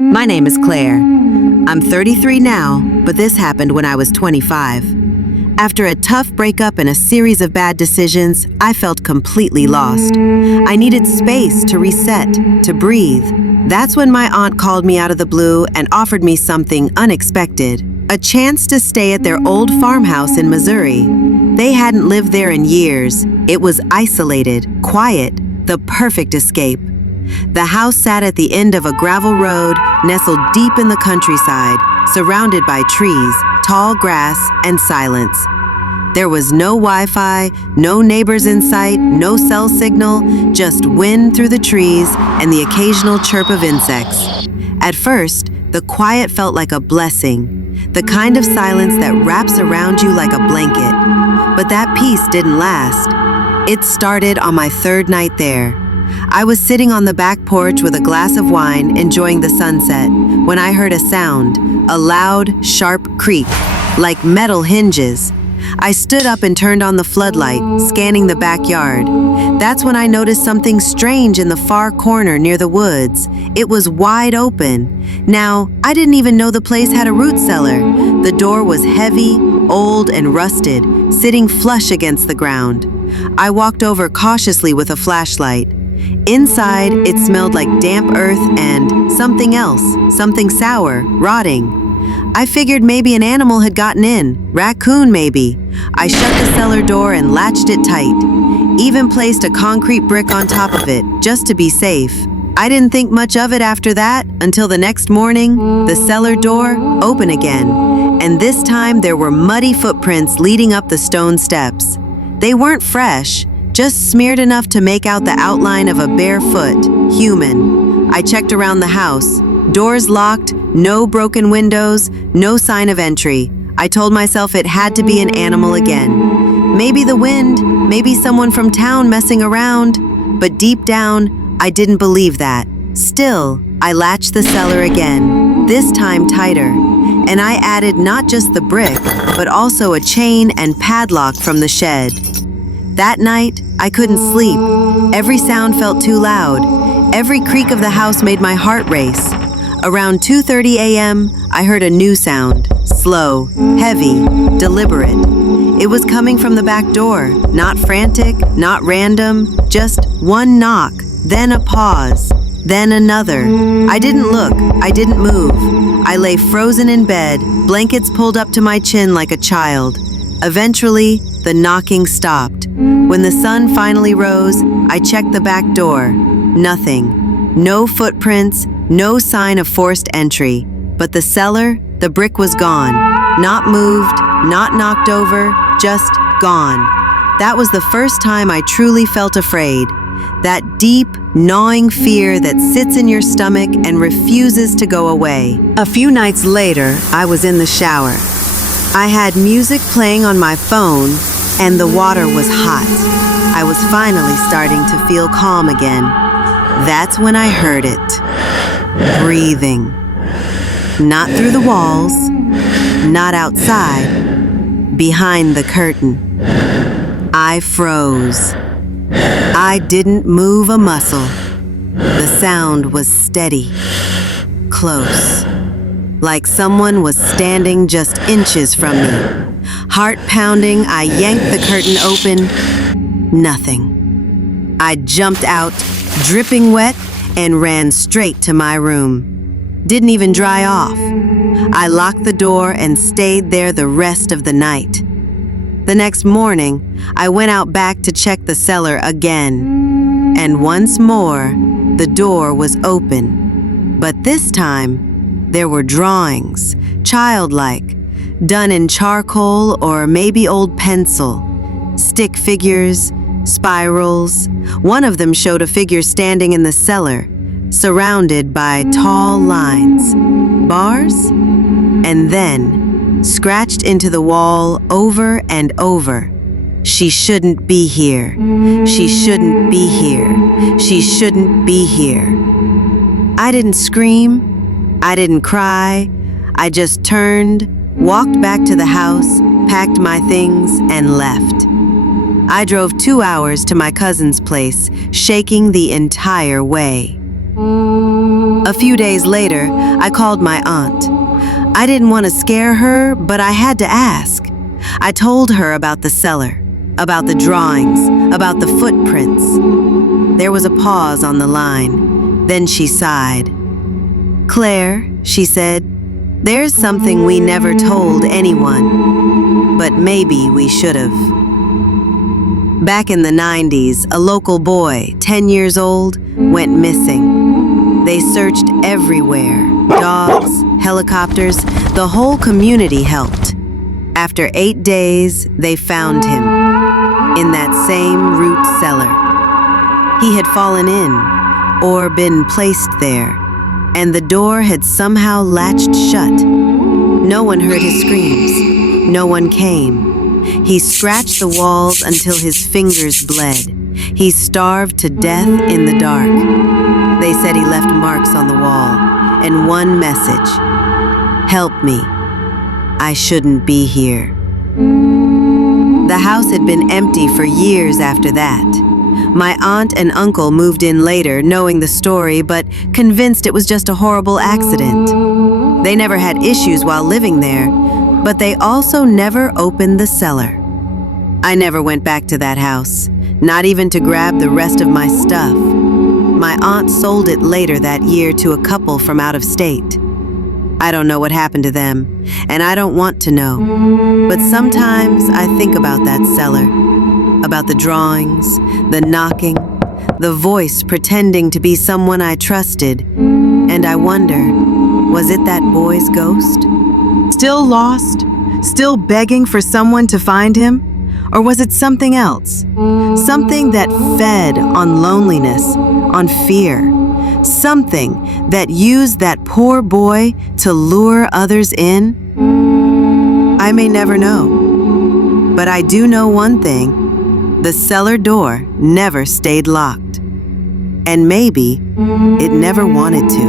My name is Claire. I'm 33 now, but this happened when I was 25. After a tough breakup and a series of bad decisions, I felt completely lost. I needed space to reset, to breathe. That's when my aunt called me out of the blue and offered me something unexpected. A chance to stay at their old farmhouse in Missouri. They hadn't lived there in years. It was isolated, quiet, the perfect escape. The house sat at the end of a gravel road, nestled deep in the countryside, surrounded by trees, tall grass, and silence. There was no Wi-Fi, no neighbors in sight, no cell signal, just wind through the trees and the occasional chirp of insects. At first, the quiet felt like a blessing, the kind of silence that wraps around you like a blanket. But that peace didn't last. It started on my third night there. I was sitting on the back porch with a glass of wine, enjoying the sunset, when I heard a sound, a loud, sharp creak, like metal hinges. I stood up and turned on the floodlight, scanning the backyard. That's when I noticed something strange in the far corner near the woods. It was wide open. Now, I didn't even know the place had a root cellar. The door was heavy, old, and rusted, sitting flush against the ground. I walked over cautiously with a flashlight. Inside, it smelled like damp earth and something else, something sour, rotting. I figured maybe an animal had gotten in, raccoon maybe. I shut the cellar door and latched it tight, even placed a concrete brick on top of it, just to be safe. I didn't think much of it after that, until the next morning, the cellar door opened again. And this time there were muddy footprints leading up the stone steps. They weren't fresh, just smeared enough to make out the outline of a bare foot, human. I checked around the house. Doors locked, no broken windows, no sign of entry. I told myself it had to be an animal again. Maybe the wind, maybe someone from town messing around. But deep down, I didn't believe that. Still, I latched the cellar again, this time tighter. And I added not just the brick, but also a chain and padlock from the shed. That night, I couldn't sleep. Every sound felt too loud. Every creak of the house made my heart race. Around 2:30 a.m., I heard a new sound, slow, heavy, deliberate. It was coming from the back door, not frantic, not random, just one knock, then a pause, then another. I didn't look, I didn't move. I lay frozen in bed, blankets pulled up to my chin like a child. Eventually, the knocking stopped. When the sun finally rose, I checked the back door. Nothing. No footprints, no sign of forced entry. But the cellar, the brick was gone. Not moved, not knocked over, just gone. That was the first time I truly felt afraid. That deep, gnawing fear that sits in your stomach and refuses to go away. A few nights later, I was in the shower. I had music playing on my phone, and the water was hot. I was finally starting to feel calm again. That's when I heard it. Breathing. Not through the walls, not outside, behind the curtain. I froze. I didn't move a muscle. The sound was steady, close. Like someone was standing just inches from me. Heart pounding, I yanked the curtain open. Nothing. I jumped out, dripping wet, and ran straight to my room. Didn't even dry off. I locked the door and stayed there the rest of the night. The next morning, I went out back to check the cellar again. And once more, the door was open. But this time, there were drawings, childlike, done in charcoal or maybe old pencil. Stick figures, spirals. One of them showed a figure standing in the cellar, surrounded by tall lines, bars, and then, scratched into the wall over and over, "She shouldn't be here. She shouldn't be here. She shouldn't be here." I didn't scream. I didn't cry. I just turned, walked back to the house, packed my things, and left. I drove 2 hours to my cousin's place, shaking the entire way. A few days later, I called my aunt. I didn't want to scare her, but I had to ask. I told her about the cellar, about the drawings, about the footprints. There was a pause on the line. Then she sighed. "Claire," she said, "there's something we never told anyone, but maybe we should have." Back in the 90s, a local boy, 10 years old, went missing. They searched everywhere. Dogs, helicopters, the whole community helped. After 8 days, they found him in that same root cellar. He had fallen in, or been placed there, and the door had somehow latched shut. No one heard his screams. No one came. He scratched the walls until his fingers bled. He starved to death in the dark. They said he left marks on the wall, and one message: "Help me. I shouldn't be here." The house had been empty for years after that. My aunt and uncle moved in later, knowing the story, but convinced it was just a horrible accident. They never had issues while living there, but they also never opened the cellar. I never went back to that house, not even to grab the rest of my stuff. My aunt sold it later that year to a couple from out of state. I don't know what happened to them, and I don't want to know. But sometimes I think about that cellar, about the drawings, the knocking, the voice pretending to be someone I trusted, and I wonder, was it that boy's ghost? Still lost? Still begging for someone to find him? Or was it something else? Something that fed on loneliness, on fear. Something that used that poor boy to lure others in? I may never know. But I do know one thing. The cellar door never stayed locked. And maybe it never wanted to.